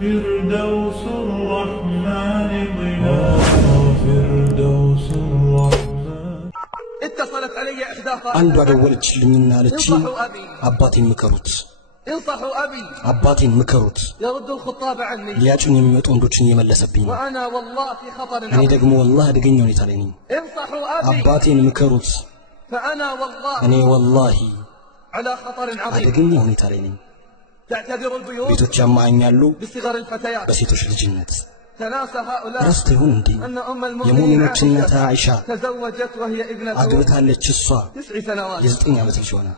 فردوس الرحمن ظلال فردوس الرحمن. اتصلت علي إحداث አንዷ ደወለችልኝና አለችኝ አባቴን ምከሩት انصحوا أبي አባቴን ምከሩት يرد الخطاب عني ሊያጩኝ የሚመጡ ወንዶችን እየመለሰብኝ وأنا والله في خطر እኔ ደግሞ والله አደገኛ ሁኔታ ላይ ነኝ انصحوا أبي አባቴን ምከሩት فأنا والله እኔ والله على خطر عظيم አደገኛ ሁኔታ ላይ ነኝ تعتبر البيوت ቤቶች ያማኛሉ بصغر الفتيات በሴቶች ልጅነት تناسى هؤلاء ረስተ ይሁን እንዴ أن أم የሙእሚኖች المؤمنين እናት አይሻ تزوجت وهي ابنة አግብታለች እሷ 9 سنوات የ9 ዓመት ልጅ ሆና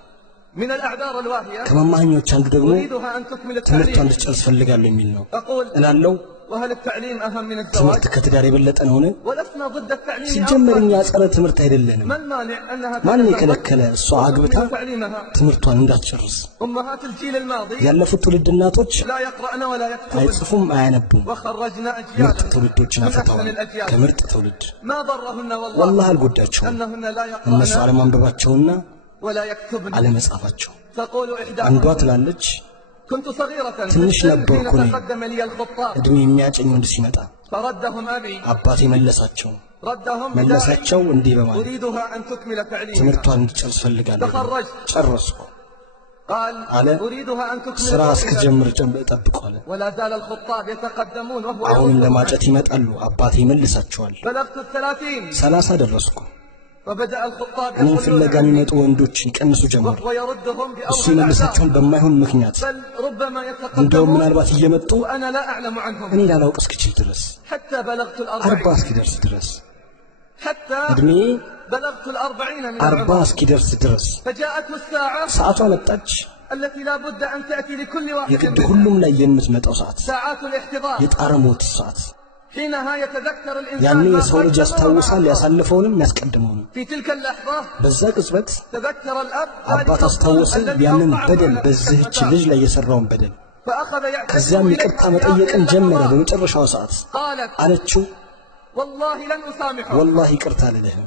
من الأعذار الواهية ከመማኞች አንዱ ደግሞ أريدها أن تكمل ትምህርቷን التعليم እንድትጨርስ ፈልጋለሁ የሚል ነው أقول እላለሁ وهل التعليم أهم من الزواج ትምህርት ከትዳር የበለጠ ነውን ولسنا ضد التعليم ሲጀመር እኛ ጸረ ትምህርት አይደለንም ما المانع أنها ማን تتزوج የከለከለ እሷ አግብታ وتكمل تعليمها ትምህርቷን እንዳትጨርስ أمهات الجيل الماضي ያለፉት ትውልድ እናቶች لا يقرأن ولا يكتبن አይጽፉም አያነቡም وخرجنا ምርጥ أجيالا ትውልዶችን من አፍርተዋል أحسن الأجيال ከምርጥ ትውልድ ما ضرهن والله والله አልጎዳቸውም أنهن لا እነሱ يقرأن አለማንበባቸውና ولا يكتبن አለመጻፋቸው تقول አንዷ إحداهن ትላለች كنت صغيرة ትንሽ حين ነበርኩ እኔ تقدم لي الخطاب እድሜ የሚያጨኝ ወንድ ሲመጣ فردهم أبي አባቴ መለሳቸው ردهم መለሳቸው بداعي እንዲህ በማለት أريدها أن تكمل تعليمها ትምህርቷን እንድትጨርስ ፈልጋለሁ تخرجت ጨረስኩ قال على أريدها أن تكمل ስራ تعليمها እስክጀምር ጠብቁ አለ ولا زال الخطاب يتقدمون وهو አሁንም يردهم ለማጨት ይመጣሉ አባቴ ይመልሳቸዋል بلغت 30 30 ደረስኩ وبدأ الخطاب እኔን يقولون ፍለጋ የሚመጡ ወንዶች ይቀንሱ ጀመሩ وهو يردهم እሱ بأول ይመልሳቸውን በማይሆን ምክንያት بل ربما እንደውም يتقدمون ምናልባት እየመጡ وأنا لا أعلم እኔ عنهم ላላውቅ እስክችል ድረስ حتى بلغت 40 40 እስኪደርስ ድረስ حتى እድሜ بلغت 40 من 40 العمر እስኪደርስ ድረስ فجاءته الساعة ሰዓቷ መጣች التي لا بد أن تأتي لكل واحد የግድ منها ሁሉም ላይ የምትመጣው ሰዓት ساعات الاحتضار የጣረ ሞት ሰዓት حينها يتذكر ያኔ الإنسان ما የሰው ልጅ ያስታውሳል قدمه ያሳለፈውንም ያስቀድመውንም في تلك اللحظة በዛ ቅጽበት تذكر الأب አባት አስታወሰ ያንን በደል በዚህች ልጅ ላይ የሰራውን በደል فأخذ يعتذر ከዚያም ይቅርታ መጠየቅን ጀመረ በመጨረሻው ሰዓት قالت አለችው والله لن أسامحه والله ይቅርታ አልልህም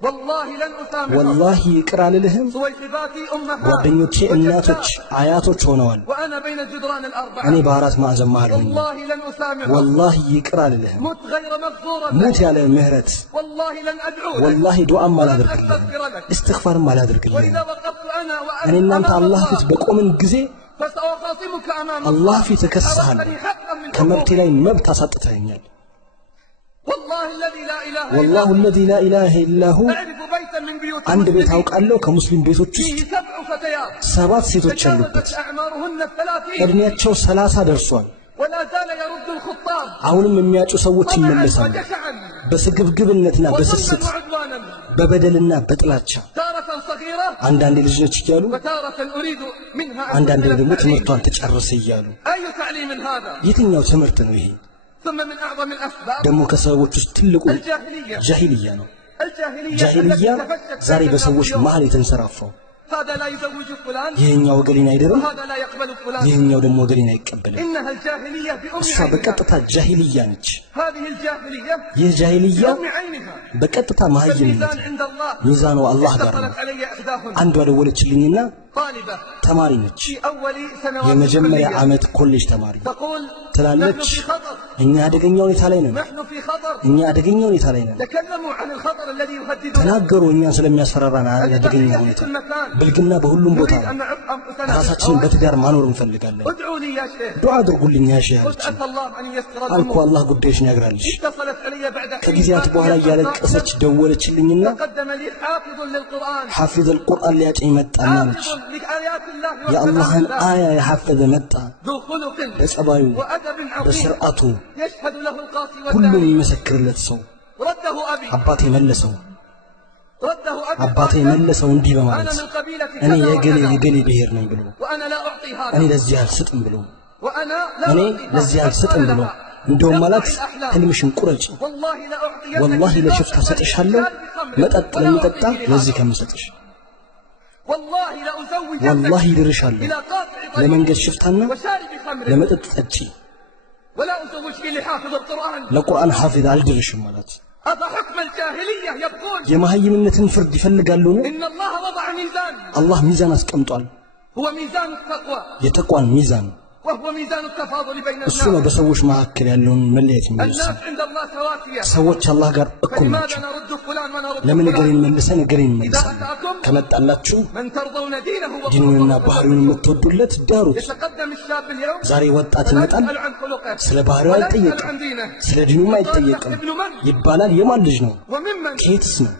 والله لن أسامحه والله ይቅር አልልህም صويحباتي أمها ጓደኞቼ እናቶች አያቶች ሆነዋል وأنا بين الجدران እኔ الأربعة በአራት ማዕዘን መሃል ሆኜ والله لن أسامحه والله ይቅር አልልህም مت غير مغفورة ሙት ያለ ምህረት والله لن أدعو لك والله ዱዓም ولن አላደርግልህም أستغفر لك እስትግፋርም አላደርግልህም وإذا وقفت أنا እኔ እናንተ أمام አላህ ፊት الله በቆምን ጊዜ فسأخاصمك أمام አላህ الله ፊት እከስሃለሁ أخذتني حقا من ከመብቴ حقوقي ላይ መብት አሳጥተኸኛል والله الذي لا إله إلا والله هو الذي لا إله إلا هو أعرف بيتا من بيوت አንድ ቤት المسلمين አውቃለሁ ከሙስሊም ቤቶች ውስጥ فيه 7 فتيات 7 ሴቶች አሉበት تجاوزت أعمارهن 30 እድሜያቸው 30 ደርሷል ولا زال يرد الخطاب አሁንም የሚያጩ ሰዎች طمعا ይመለሳሉ وجشعا በስግብግብነትና وظلما በስስት وعدوانا በበደልና በጥላቻ تارة صغيرة አንዳንድ ልጅ ነች እያሉ وتارة أريد منها أن አንዳንድ تكمل ደግሞ التعليم ትምህርቷን ትጨርስ እያሉ أي تعليم هذا የትኛው ትምህርት ነው ይሄ ثم من أعظم الأسباب ደግሞ ከሰዎች ውስጥ ትልቁ الجاهلية ጃሂልያ ነው الجاهلية ጃሂልያ التي تفشت ዛሬ بين በሰዎች اليوم. መሃል የተንሰራፋው هذا لا يزوج فلان ይሄኛው ወገሌን አይደለም وهذا لا يقبل فلان ይሄኛው ደግሞ ወገሌን አይቀበልም إنها الجاهلية بأم እሷ عينها በቀጥታ ጃሂልያ ነች هذه الجاهلية ይህ ጃሂልያ بأم عينها በቀጥታ መሀይምነት فالميزان عند الله ሚዛኑ አላህ ጋር ነው اتصلت علي إحداهن አንዷ ደወለችልኝና طالبة ተማሪ ነች في أول سنوات የመጀመሪያ الكلية ዓመት ኮሌጅ ተማሪ تقول نحن ትላለች في خطر እኛ አደገኛ ሁኔታ ላይ ነን نحن في خطر እኛ አደገኛ ሁኔታ ላይ ነን تكلموا عن الخطر الذي يهددنا ተናገሩ እኛን ስለሚያስፈራራን አደገኛ البحث ሁኔታ في المكان ብልግና በሁሉም ቦታ نريد أن نعف أنفسنا ራሳችንን በትዳር ማኖር እንፈልጋለን ادعوا لي يا شيخ ዱዓ አድርጉልኝ ያ ሼህ قلت عسى الله أن ييسر አልኩ الأمور አላህ ጉዳይሽን ያግራልሽ اتصلت علي بعد حين ከጊዜያት በኋላ እያለቀሰች ደወለችልኝና تقدم لي حافظ للقرآن ሐፊዝ القرآن ሊያጨኝ መጣና አለች حافظ لآيات الله የአላህን وكلام الله አያ የሐፈዘ መጣ ذو خلق በጸባዩ وأدب عظيم በስርዓቱ يشهد له القاصي ሁሉም والداني የሚመሰክርለት ሰው رده أبي አባቴ መለሰው رده أبي አባቴ قائلا መለሰው እንዲህ أنا በማለት من قبيلة እኔ كذا የገሌ وكذا የገሌ ብሔር ነኝ ብሎ وأنا لا أعطي እኔ هذا ለዚህ አልሰጥም ብሎ وأنا لا እኔ أعطي ለዚህ هذا አልሰጥም قال ብሎ لها እንደውም ማለት اقطعي الأحلام ህልምሽን ቁረጪ والله لا أعطينك ወላሂ لباس ለሽፍታ ሰጥሻለሁ شارب خمر መጠጥ ولا ለሚጠጣ أعطيه ለዚህ لهذا. ከምሰጥሽ والله لا أزوجنك ወላሂ ይድርሻለሁ إلى قاطع طريق ለመንገድ ሽፍታና وشارب خمر ለመጠጥ ጠጪ ولا أزوجك لحافظ القرآن ለቁርአን ሐፊዝ አልድርሽም ማለት هذا حكم الجاهلية يبغون የመሀይምነትን ፍርድ ይፈልጋሉ ነው إن الله وضع ميزان አላህ ሚዛን አስቀምጧል هو ميزان التقوى የተቋን ሚዛን وهو ميزان التفاضل بين እሱ ነው الناس. በሰዎች መካከል ያለውን መለየት የሚወስነው። الناس عند الله سواسية. ሰዎች አላህ ጋር እኩል فلماذا ናቸው። نرد فلان ونرد ለምን እገሌን فلان؟ መልሰን እገሌን إذا መልሰን? أتاكم ከመጣላችሁ من ترضون دينه ዲኑንና وخلقه ባህሪውን የምትወዱለት ዳሩት። يتقدم الشاب اليوم ዛሬ ወጣት ولا ይመጣል፣ يسأل عن خلقه ስለ ባህሪው ولا يسأل አይጠየቅም፣ عن دينه. ስለ ዲኑም አይጠየቅም። ይባላል የማን ልጅ ነው? وممن ከየትስ ነው?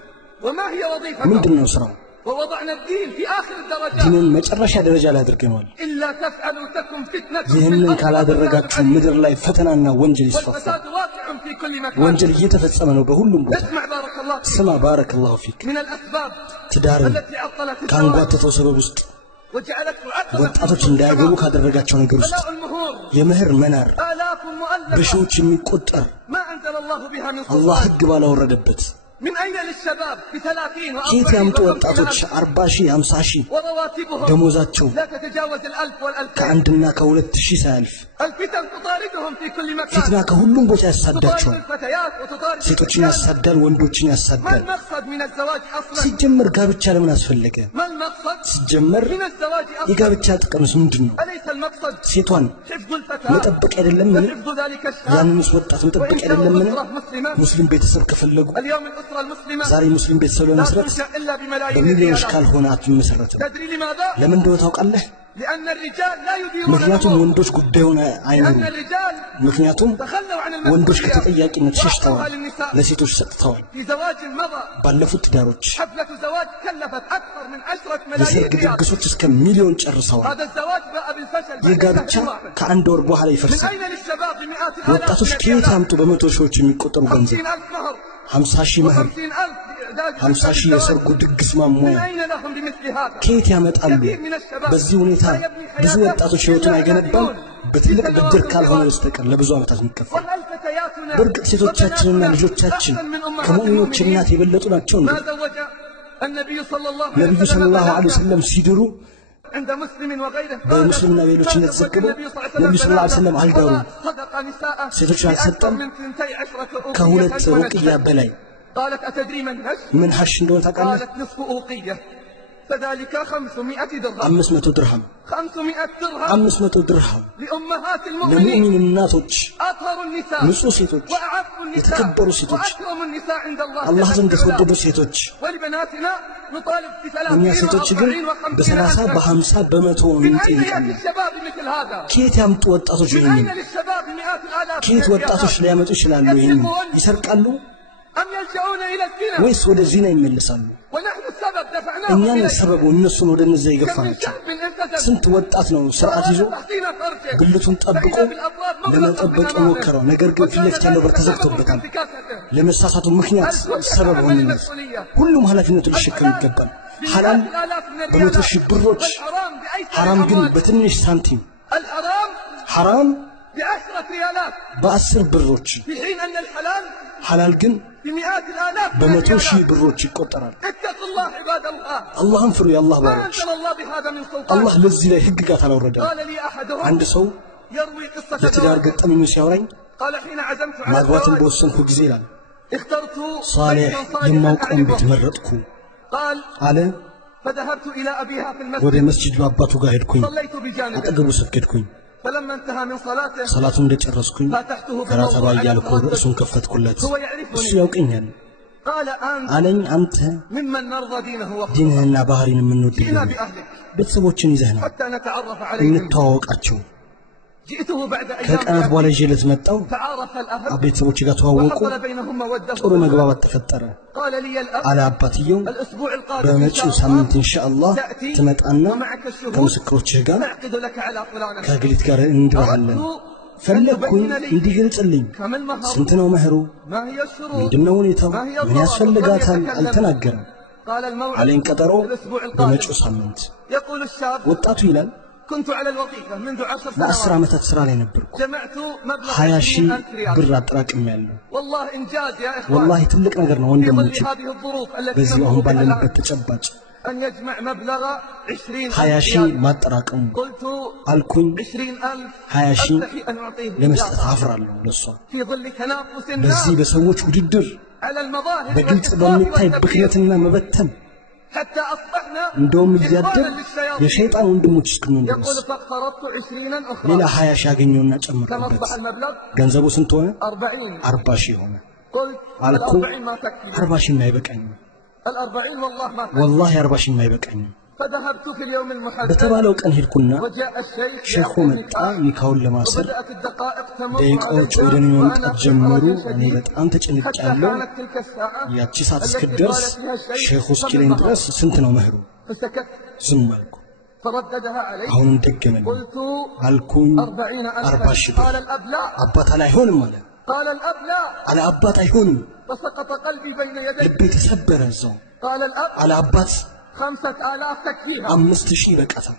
وما هي وظيفته؟ ምንድን ነው ስራው? ووضعنا الدين في آخر الدرجات. ዲኑን መጨረሻ ደረጃ ላይ አድርገናል። إلا تفعلوا تكن فتنة في ይህንን الأرض ካላደረጋችሁ وفساد ምድር ላይ ፈተናና ወንጀል ይስፋፋል። والفساد واقع في كل مكان. ወንጀል እየተፈጸመ ነው በሁሉም ቦታ። اسمع بارك الله فيك. ስማ ባረከላሁ ፊክ። من الأسباب ትዳርን التي عطلت الزواج ካንጓተተው ሰበብ ውስጥ وجعلته عقبة ወጣቶች እንዳያገቡ ካደረጋቸው ነገር ውስጥ بلاء المهور የምህር መናር آلاف مؤلفة በሺዎች የሚቆጠር ما أنزل الله بها من አላህ سلطان. ህግ ባላወረደበት من أين للشباب ب30 ከየት و40 ያምጡ و50 ወጣቶች 40 ሺህ 50 ሺህ ورواتبهم ደሞዛቸው لا تتجاوز 1000 و2000. ከአንድና ከሁለት ሺህ ሳያልፍ الفتن تطاردهم في كل مكان. ፊትና ከሁሉም ቦታ تطارد ያሳዳቸዋል። الفتيات وتطارد ሴቶችን الرجال. ያሳዳል፣ ወንዶችን ما ያሳዳል። المقصد من الزواج أصلا؟ ሲጀመር ጋብቻ ለምን አስፈለገ? ما المقصد ሲጀመር من الزواج أصلا؟ የጋብቻ ጥቅምስ ምንድን ነው? أليس المقصد ሴቷን حفظ الفتاة መጠበቅ አይደለም? ምን وحفظ ذلك الشاب؟ ያንንስ ወጣት መጠበቅ አይደለም? ምን أسرة مسلمة. ሙስሊም ቤተሰብ ከፈለጉ اليوم الأسرة المسلمة ዛሬ ሙስሊም ቤተሰብ لا ለመስረት تنشأ إلا بملايين በሚሊዮኖች الريالات. ካልሆነ አትመሰረትም። تدري لماذا؟ ለምን እንደሆነ ታውቃለህ? لأن الرجال لا يديرون ምክንያቱም الأمور. ወንዶች ጉዳዩን لأن አይኖሩም። الرجال ምክንያቱም تخلوا عن ወንዶች المسؤولية ከተጠያቂነት وأعطوها ሸሽተዋል፣ للنساء. ለሴቶች ሰጥተዋል። في زواج مضى ባለፉት ትዳሮች حفلة زواج كلفت أكثر من 10 ملايين የሰርግ ريال. ድግሶች እስከ ሚሊዮን ጨርሰዋል። هذا الزواج باء بالفشل ይህ بعد ጋብቻ شهر واحد. ከአንድ ወር በኋላ من ይፈርሳል። أين للشباب بمئات ወጣቶች الآلاف ከየት من አምጡ? በመቶ ሺዎች የሚቆጠሩ ገንዘብ 50,000 مهر 50 ሺህ መህር፣ و50,000 إعداد 50 ሺህ የሰርጉ ድግስ ማሟያ من أين لهم بمثل هذا؟ ከየት ያመጣሉ? በዚህ ሁኔታ ብዙ ወጣቶች ህይወቱን አይገነባም በትልቅ እድር ካልሆነ በስተቀር ለብዙ ዓመታት የሚከፈል። وهل فتياتنا በእርግጥ ሴቶቻችንና وبناتنا ልጆቻችን أحسن من أمهات ከሙእሚኖች المؤمنين؟ እናት የበለጡ ናቸው እንዴ? ما زوج النبي صلى الله ነቢዩ عليه ሰለላሁ ዐለይሂ وسلم ወሰለም ሲድሩ عند مسلم وغيره በሙስሊምና ሌሎች እንደተዘገበው ነቢዩ ሰለላሁ ዐለይሂ ወሰለም አልዳሩም። صدق نساءه ሴቶችን بأكثر አልሰጠም من 12 ከሁለት أوقية ሩቅያ ونشفت. በላይ። قالت أتدري من نشف؟ ምን ሐሽ እንደሆነ ታውቃለህ? قالت نصف أوقية فذلك 500 درهم. 500 ድርሃም 500 درهم 500 ድርሃም لأمهات المؤمنين ለሙእሚን እናቶች፣ أطهر النساء ንጹህ ሴቶች፣ وأعف النساء የተከበሩ ሴቶች፣ وأكرم النساء عند الله አላህ جل ዘንድ في علاه. የተወደዱ ሴቶች። ولبناتنا نطالب እኛ ب30 ሴቶች ግን و40 በ30 و50 በ50 በመቶ من أين እንጠይቃለን። يأتي الشباب مثل هذا؟ ከየት ያምጡ ወጣቶች من ይህንን? أين للشباب مئات الآلاف ከየት من ወጣቶች الريالات؟ ሊያመጡ ይችላሉ? ይህንን ይሰርቃሉ أم يلجؤون إلى الزنا؟ ወይስ ወደ ዚና ይመለሳሉ? ونحن السبب دفعناهم እኛን إليه. ሰበቡ እነሱን ወደ እነዚያ كم من የገፋናቸው። شاب التزم ስንት ወጣት ነው ስርዓት ይዞ تحصين فرجه ብልቱን ጠብቆ فإذا بالأبواب مغلقة ለመጠበቅ من أمامه. የሞከረው ነገር ግን ፊት ለፊት ያለው በር ተዘግቶበታል። ለመሳሳቱ ምክንያት ሰበብ ሆነ። ሁሉም ኃላፊነቱን ሊሸከም ይገባል። ሐላል በመቶ ሺህ ብሮች፣ ሐራም ግን በትንሽ ሳንቲም። الحرام ሐራም ب10 ريالات በ10 ብሮች፣ في حين أن الحلال ሐላል ግን بمئات الآلاف من በመቶ ሺህ الريالات. ብሮች ይቆጠራል። اتقوا الله عباد الله. አላህን ፍሩ የአላህ ما ባሮች። أنزل الله بهذا من አላህ سلطان. ለዚህ ላይ ህግጋት አላወረደም። قال لي أحدهم አንድ ሰው يروي قصة የትዳር زواج. ገጠመኙ ሲያወራኝ قال حين عزمت على ማግባትን الزواج በወሰንኩ ጊዜ ይላል اخترت ሳሌሕ بيتا صالحا የማውቀውን ቤት أعرفه. መረጥኩ قال አለ። فذهبت إلى أبيها في ወደ المسجد መስጂድ በአባቱ ጋር ሄድኩኝ። صليت بجانبه አጠገቡ ሰገድኩኝ። فلما انتهى من صلاته ሰላቱን እንደጨረስኩኝ فاتحته ከራተባ بالموضوع እያልኩ على ርዕሱን ከፈትኩለት። هو እሱ يعرفني ያውቀኛል قال أنت አለኝ። አንተ ممن نرضى دينه وخلقه ዲንህና ባህሪን የምንወድ جئنا بأهلك ቤተሰቦችን ይዘህ ነው حتى نتعرف عليهم. እንተዋወቃቸው። جئته بعد أيام ከቀናት በኋላ ይዤለት መጣሁ። تعارف الأهل ቤተሰቦች ጋር ተዋወቁ። وحصل بينهم مودة ጥሩ መግባባት ተፈጠረ። قال لي الأب አለ አባትየው الأسبوع القادم إن በመጪው شاء ሳምንት الله ኢንሻአላህ تأتي ትመጣና ومعك الشهود ከምስክሮችህ ጋር نعقد لك على فلانة. ከግሊት ጋር እንድባለን ፈለግኩኝ እንዲገልጽልኝ። كم المهر؟ ስንት ነው መህሩ? ما هي الشروط؟ ምንድነው ሁኔታው? ምን ያስፈልጋታል? አልተናገረም። قال الموعد አለኝ ቀጠሮ الأسبوع القادم. በመጪው ሳምንት። يقول الشاب ወጣቱ ይላል كنت على الوظيفة منذ 10 ለ10 سنوات ዓመታት ስራ ላይ ነበርኩ። جمعت مبلغ 20 ሺህ 20,000 ريال. ብር አጠራቅሜያለሁ። والله إنجاز يا إخوان ወላሂ ትልቅ ነገር ነው في ظل ወንድሞቼ። هذه الظروف التي በዚህ نمر አሁን بها ባለንበት الآن ተጨባጭ أن يجمع مبلغ 20 20,000 ሺህ ريال. ማጠራቀሙ قلت አልኩኝ 20,000 20 ሺህ أستحي أن أعطيه ለመስጠት إياه. አፍራለሁ ለሷ። في ظل تنافس በዚህ الناس በሰዎች ውድድር على المظاهر በግልጽ والإفراط በሚታይ والتبذير. ብክነትና መበተን حتى أصبحنا እንደውም እያደር የሸይጣን ወንድሞች እስክንሆን ድረስ يقول فاقترضت 20 أخرى ሌላ 20 ሺህ አገኘውና كم ጨመርኩበት أصبح المبلغ ገንዘቡ ስንት ሆነ 40 40 ሺህ ሆነ قلت አልኩ 40 ما تكفي 40 ሺህ የማይበቃኝም 40 والله ما تكفي والله 40 ሺህ የማይበቃኝም فذهبت في اليوم المحدد በተባለው ቀን ሄድኩና وجاء الشيخ ሼኹ መጣ ኒካውን ለማሰር وبدأت الدقائق تمر ደቂቃዎች ወደ እኔ መምጣት ጀመሩ እኔ በጣም ተጨንቄያለሁ كانت تلك الساعة ያቺ ሰዓት እስክትደርስ ሼኹ እስኪለኝ ድረስ ስንት ነው መህሩ فسكت ዝም አልኩ فرددها علي አሁንም ደገመልኝ قلت አልኩኝ 40,000 ሺህ قال الأب لا አባት አይሆንም አለ قال الأب لا አለ አባት አይሆንም فسقط قلبي بين يدي ልቤ ተሰበረ እዛው قال الأب አለ አባት 5,000 تكفيها 5000 ይበቃታል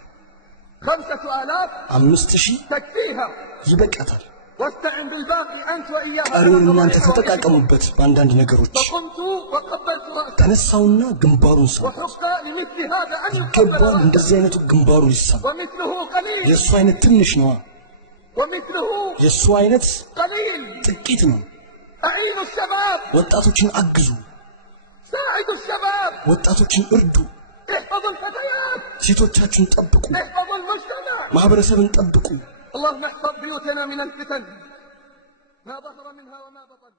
5,000 5000 تكفيها ይበቃታል واستعن بالباقي أنت وإياها ቀሪውን እናንተ ተጠቃቀሙበት በአንዳንድ ነገሮች فقمت وقبلت رأسه ተነሳውና ግንባሩን ሳም وحق لمثل هذا أن يقبل ይገባል رأسه እንደዚህ አይነቱ ግንባሩን ይሳም ومثله قليل የእሱ አይነት ትንሽ ነው ومثله የእሱ አይነት قليل ጥቂት ነው أعينوا الشباب ወጣቶችን አግዙ ساعدوا الشباب ወጣቶችን እርዱ احفظوا الفتيات ሴቶቻችሁን ጠብቁ احفظوا المجتمع ማህበረሰብን ጠብቁ اللهم احفظ بيوتنا من الفتن ما ظهر منها وما بطن